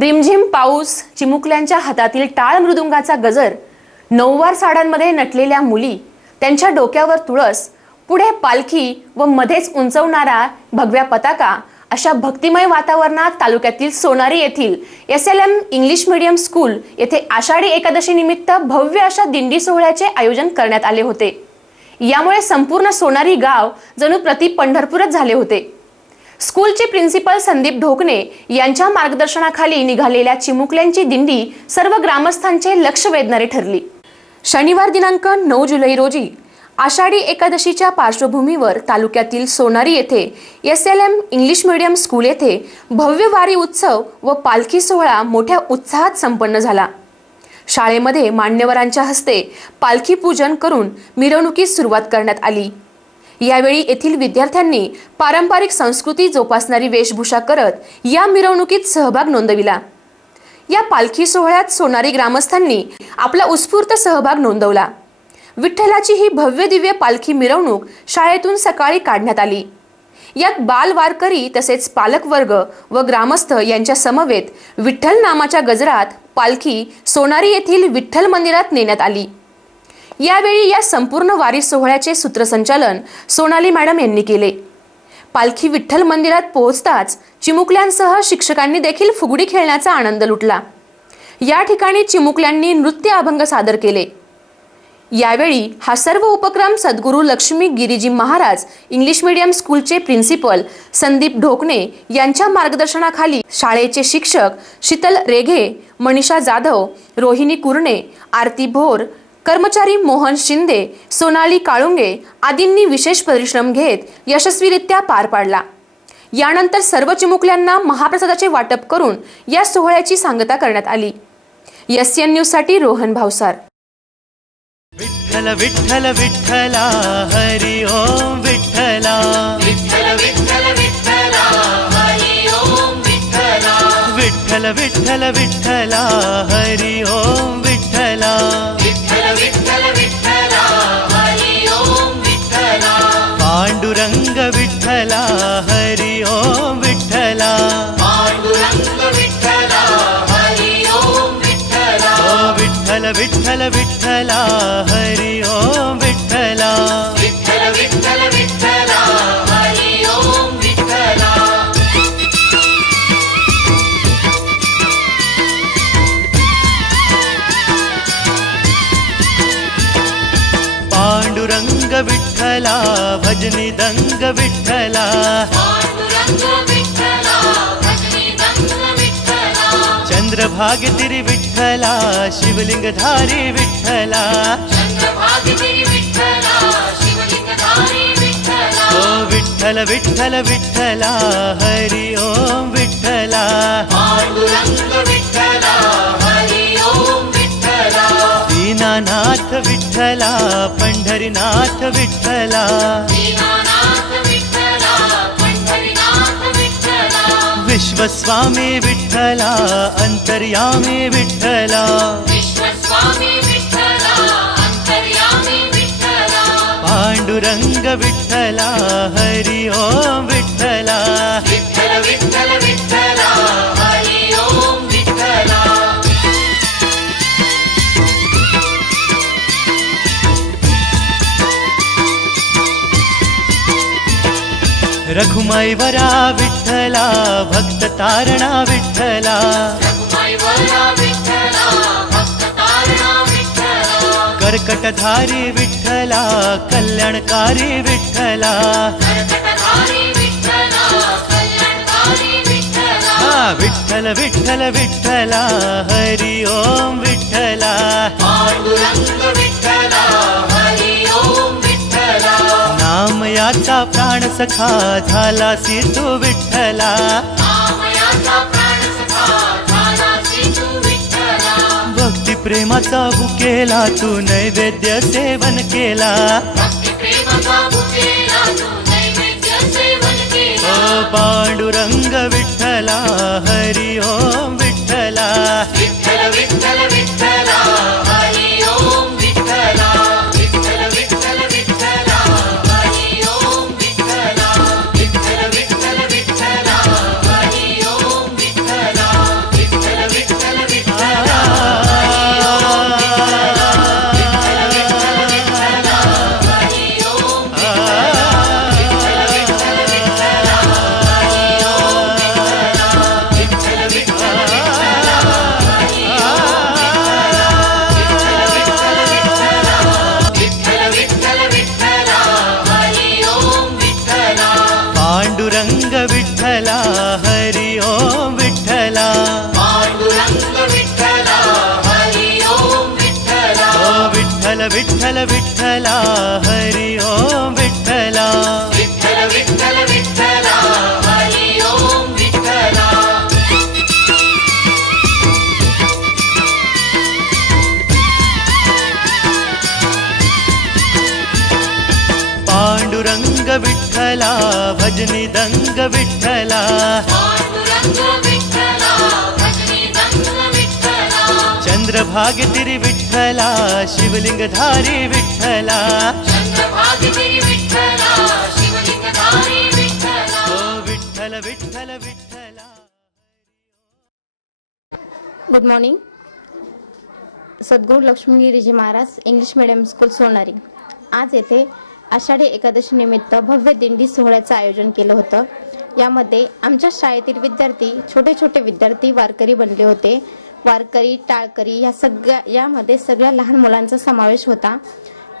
रिमझिम पाऊस, चिमुकल्यांच्या हातातील टाळ मृदुंगाचा गजर, नऊवार साड्यांमध्ये नटलेल्या मुली, त्यांच्या डोक्यावर तुळस, पुढे पालखी व मध्येच उंचवणारा भगव्या पताका, अशा भक्तिमय वातावरणात तालुक्यातील सोनारी येथील SLM इंग्लिश मीडियम स्कूल येथे आषाढी एकादशी निमित्त भव्य अशा दिंडी सोहळ्याचे आयोजन करण्यात आले होते। यामुळे संपूर्ण सोनारी गाव जणू प्रति पंढरपूरच झाले होते। स्कूलचे प्रिन्सिपल संदीप ढोकणे यांच्या मार्गदर्शनाखाली निघालेल्या चिमुकल्यांची दिंडी सर्व ग्रामस्थांचे लक्ष वेधणारी ठरली। शनिवार दिनांक 9 जुलै रोजी आषाढी एकादशीच्या पार्श्वभूमीवर तालुक्यातील सोनारी येथे SLM इंग्लिश मीडियम स्कूल येथे भव्य वारी उत्सव व पालखी सोहळा मोठ्या उत्साहात संपन्न झाला। शाळेमध्ये मान्यवरांच्या हस्ते पालखी पूजन करून मिरवणुकीस सुरुवात करण्यात आली। यावेळी येथील विद्यार्थ्यांनी पारंपरिक संस्कृती जोपासणारी वेशभूषा करत या मिरवणुकीत सहभाग नोंदविला। या पालखी सोहळ्यात सोनारी ग्रामस्थांनी आपला उत्स्फूर्त सहभाग नोंदवला। विठ्ठलाची ही भव्य दिव्य पालखी मिरवणूक शाळेतून सकाळी काढण्यात आली। यात बाल वारकरी तसेच पालक वर्ग व ग्रामस्थ यांच्या समवेत विठ्ठल नामाच्या गजरात पालखी सोनारी येथील विठ्ठल मंदिरात नेण्यात आली। यावेळी या संपूर्ण वारी सोहळ्याचे सूत्रसंचालन सोनाली मॅडम यांनी केले। पालखी विठ्ठल मंदिरात पोहोचताच चिमुकल्यांसह शिक्षकांनी देखील फुगडी खेळण्याचा आनंद लुटला। या ठिकाणी चिमुकल्यांनी नृत्य अभंग सादर केले। यावेळी हा सर्व उपक्रम सद्गुरू लक्ष्मी गिरीजी महाराज इंग्लिश मीडियम स्कूलचे प्रिन्सिपल संदीप ढोकणे यांच्या मार्गदर्शनाखाली शाळेचे शिक्षक शीतल रेघे, मनीषा जाधव, रोहिणी कुरणे, आरती भोर, कर्मचारी मोहन शिंदे, सोनाली काळुंगे आदींनी विशेष परिश्रम घेत यशस्वीरित्या पार पाडला। यानंतर सर्व चिमुकल्यांना महाप्रसादाचे वाटप करून या सोहळ्याची सांगता करण्यात आली। SN न्यूज साठी रोहन भावसार। विठ्ठल विठ्ठल विठ्ठला हरी ओम विठ्ठला, विठ्ठल विठ्ठल विठ्ठला हरी ओम विठ्ठला, विठ्ठल विठ्ठल विठ्ठला हरी ओम विठ्ठला, विठ्ठल विठ्ठल विठ्ठला हरी ओम विठ्ठला, पांडुरंग विठ्ठला हरी ओम विठ्ठला, पांडुरंग विठ्ठला हरी ओम विठ्ठला, विठ्ठल विठ्ठल विठ्ठला हरी ओम विठ्ठला, विठ्ठल विठ्ठल विठ्ठला हरी ओम विठ्ठला। पांडुरंग विठ्ठला भजनी दंग विठ्ठला, पांडुरंग विठ्ठला भजनी दंग विठ्ठला, चंद्रभागेतिरी विठ्ठला शिवलिंगधारी विठ्ठला, चंद्रभागेतिरी विठ्ठला शिवलिंगधारी विठ्ठला, ओ विठ्ठल विठ्ठल विठ्ठला हरी ओम विठ्ठला, पांडुरंग विठ्ठला हरी ओम विठ्ठला, दीनानाथ विठ्ठला पंढरीनाथ विठ्ठला, दीनानाथ विठ्ठला पंढरीनाथ विठ्ठला, विश्वस्वामी विठ्ठला अंतर्यामी विठ्ठला, विश्वस्वामी विठ्ठला अंतर्यामी विठ्ठला, पांडुरंग विठ्ठला हरी ओम विठ्ठला, विठ्ठल विठ्ठल विठ्ठला हरी ओम विठ्ठला। रघुमाईवरा विठ्ठला भक्त तारणा विठ्ठला, रघुमाईवरा विठ्ठला भक्त तारणा विठ्ठला, कर्कटधारी विठ्ठला कल्याणकारी विठ्ठला, कर्कटधारी विठ्ठला कल्याणकारी विठ्ठला, विठ्ठल विठ्ठल विठ्ठला हरी ओम विठ्ठला, पांडुरंग विठ्ठला हरी ओम विठ्ठला, नाम याचा प्राण सखा झालासी तू विठ्ठला, नाम याचा प्राण सखा झालासी तू विठ्ठला, भक्ती प्रेमाचा भुकेला तू नैवेद्य सेवन केला, भक्ती प्रेमाचा भुकेला तू नैवेद्य सेवन केला, ओ पांडुरंग विठ्ठला हरी ओम विठ्ठला, विठ्ठल विठ्ठल विठ्ठला हरी ओम विठ्ठला, विठ्ठल विठ्ठल विठ्ठला हरी ओम विठ्ठला, विठ्ठल विठ्ठल विठ्ठला हरी ओम विठ्ठला, विठ्ठल विठ्ठल विठ्ठल विठ्ठला हरि ओम विठ्ठला विठ्ठल विठ्ठल विठ्ठला हरि ओम विठ्ठला पांडुरंग विठ्ठला भजनी दंग विठ्ठला पांडुरंग विठ्ठला भजनी दंग विठ्ठला चंद्रभागेतिरी विठ्ठला शिवलिंगधारी विठ्ठला चंद्रभागेतिरी विठ्ठला शिवलिंगधारी विठ्ठला ओ विठ्ठल विठ्ठल विठ्ठला. Good morning. Sadguru Laxmigiriji Maharaj English medium school Sonari. आज येथे आषाढी एकादशी निमित्त भव्य दिंडी सोहळ्याचं आयोजन केलं होतं. यामध्ये आमच्या शाळेतील विद्यार्थी, छोटे छोटे विद्यार्थी वारकरी बनले होते. वारकरी, टाळकरी यामध्ये सगळ्या लहान मुलांचा समावेश होता.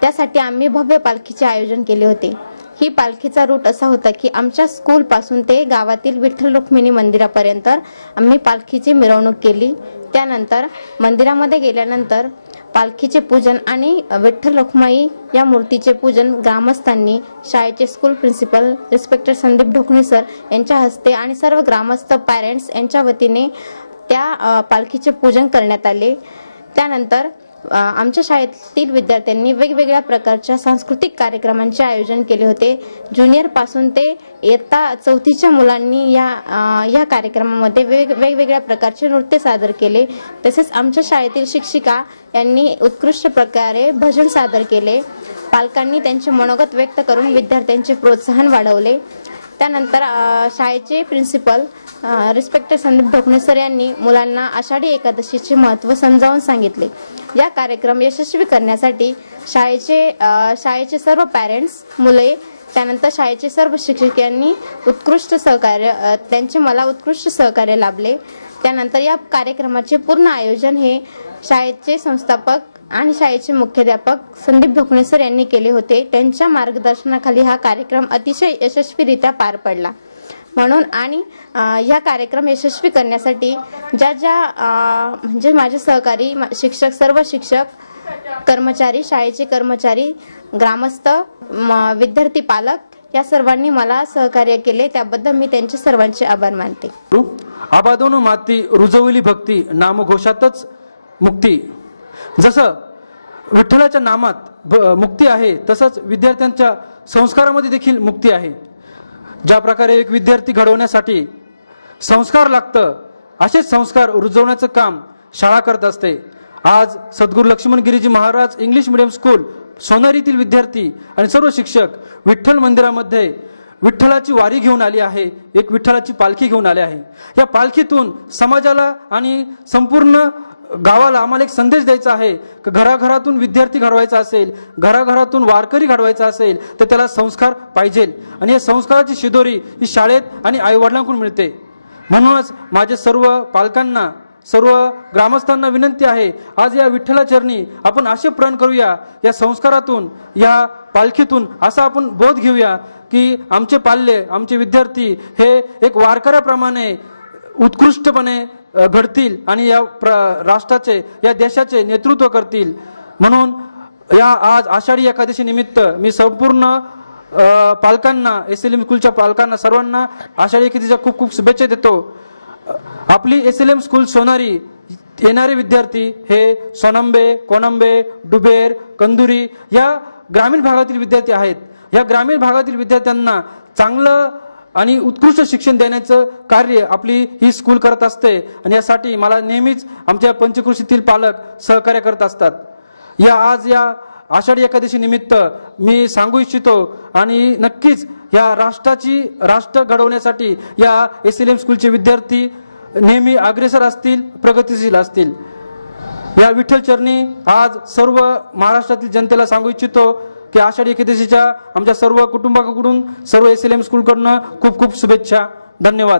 त्यासाठी आम्ही भव्य पालखीचे आयोजन केले होते. ही पालखीचा रूट असा होता की आमच्या स्कूल पासून ते गावातील विठ्ठल रुक्मिणी मंदिरापर्यंत आम्ही पालखीची मिरवणूक केली. त्यानंतर मंदिरामध्ये गेल्यानंतर पालखीचे पूजन आणि विठ्ठल रुक्माई या मूर्तीचे पूजन ग्रामस्थांनी, शाळेचे school principal respected Sandeep Dhokane sir यांच्या हस्ते आणि सर्व ग्रामस्थ पॅरेंट्स यांच्या वतीने त्या पालखीचे पूजन करण्यात आले. त्यानंतर आमच्या शाळेतील विद्यार्थ्यांनी वेगवेगळ्या प्रकारच्या सांस्कृतिक कार्यक्रमांचे आयोजन केले होते. ज्युनियर पासून ते इयत्ता 4थीच्या मुलांनी या कार्यक्रमामध्ये वेगवेगळ्या प्रकारचे नृत्य सादर केले. तसेच आमच्या शाळेतील शिक्षिका यांनी उत्कृष्ट प्रकारे भजन सादर केले. पालकांनी त्यांचे मनोगत व्यक्त करून विद्यार्थ्यांचे प्रोत्साहन वाढवले. त्यानंतर शाळेचे principal respected Sandeep Dhokane sir यांनी मुलांना आषाढी एकादशीचे महत्त्व समजावून सांगितले. या कार्यक्रम यशस्वी करण्यासाठी शाळेचे सर्व पॅरेंट्स, मुले, त्यानंतर शाळेचे सर्व शिक्षक यांनी मला उत्कृष्ट सहकार्य लाभले. त्यानंतर या कार्यक्रमाचे पूर्ण आयोजन हे शाळेचे संस्थापक आणि शाळेचे मुख्याध्यापक संदीप ढोकणे सर यांनी केले होते. त्यांच्या मार्गदर्शनाखाली हा कार्यक्रम अतिशय यशस्वीरित्या पार पडला. म्हणून आणि या कार्यक्रम यशस्वी करण्यासाठी म्हणजे माझे सहकारी शिक्षक, सर्व शिक्षक, कर्मचारी, शाळेचे कर्मचारी, ग्रामस्थ, विद्यार्थी, पालक या सर्वांनी मला सहकार्य केले. त्याबद्दल मी त्यांचे सर्वांचे आभार मानते. आबादोन माती रुजवली भक्ती, नामघोषातच मुक्ती. जसं विठ्ठलाच्या नामात मुक्ती आहे तसंच विद्यार्थ्यांच्या संस्कारामध्ये देखील मुक्ती आहे. ज्या प्रकारे एक विद्यार्थी घडवण्यासाठी संस्कार लागतं, असेच संस्कार रुजवण्याचं काम शाळा करत असते. आज सद्गुरू Laxmigiriji Maharaj English medium school सोनारीतील विद्यार्थी आणि सर्व शिक्षक विठ्ठल मंदिरामध्ये विठ्ठलाची वारी घेऊन आली आहे. एक विठ्ठलाची पालखी घेऊन आली आहे. या पालखीतून समाजाला आणि संपूर्ण गावाला आम्हाला एक संदेश द्यायचा आहे की घराघरातून विद्यार्थी घडवायचा असेल, घराघरातून वारकरी घडवायचा असेल तर त्याला संस्कार पाहिजे. आणि या संस्काराची शिदोरी ही शाळेत आणि आईवडिलांकडून मिळते. म्हणूनच माझे सर्व पालकांना, सर्व ग्रामस्थांना विनंती आहे, आज या विठ्ठलाचरणी आपण असे प्रण करूया, या संस्कारातून, या पालखीतून असा आपण बोध घेऊया की आमचे पाल्य, आमचे विद्यार्थी हे एक वारकऱ्याप्रमाणे उत्कृष्टपणे घडतील आणि या राष्ट्राचे, या देशाचे नेतृत्व करतील. म्हणून या आज आषाढी एकादशी निमित्त मी संपूर्ण पालकांना, SLM स्कूलच्या पालकांना सर्वांना आषाढी एकादशीच्या खूप खूप शुभेच्छा देतो. आपली SLM स्कूल सोनारी येणारे विद्यार्थी हे सोनंबे, कोणंबे, डुबेर, कंदुरी या ग्रामीण भागातील विद्यार्थी आहेत. या ग्रामीण भागातील विद्यार्थ्यांना चांगलं आणि उत्कृष्ट शिक्षण देण्याचं कार्य आपली ही स्कूल करत असते. आणि यासाठी मला नेहमीच आमच्या पंचक्रोशीतील पालक सहकार्य करत असतात. आज या आषाढी एकादशी निमित्त मी सांगू इच्छितो आणि नक्कीच या राष्ट्र घडवण्यासाठी या SLM स्कूलचे विद्यार्थी नेहमी अग्रेसर असतील, प्रगतिशील असतील. या विठ्ठल चरणी आज सर्व महाराष्ट्रातील जनतेला सांगू इच्छितो की आषाढी एकादशीच्या आमच्या सर्व कुटुंबाकडून, सर्व SLM स्कूलकडून खूप खूप शुभेच्छा. धन्यवाद.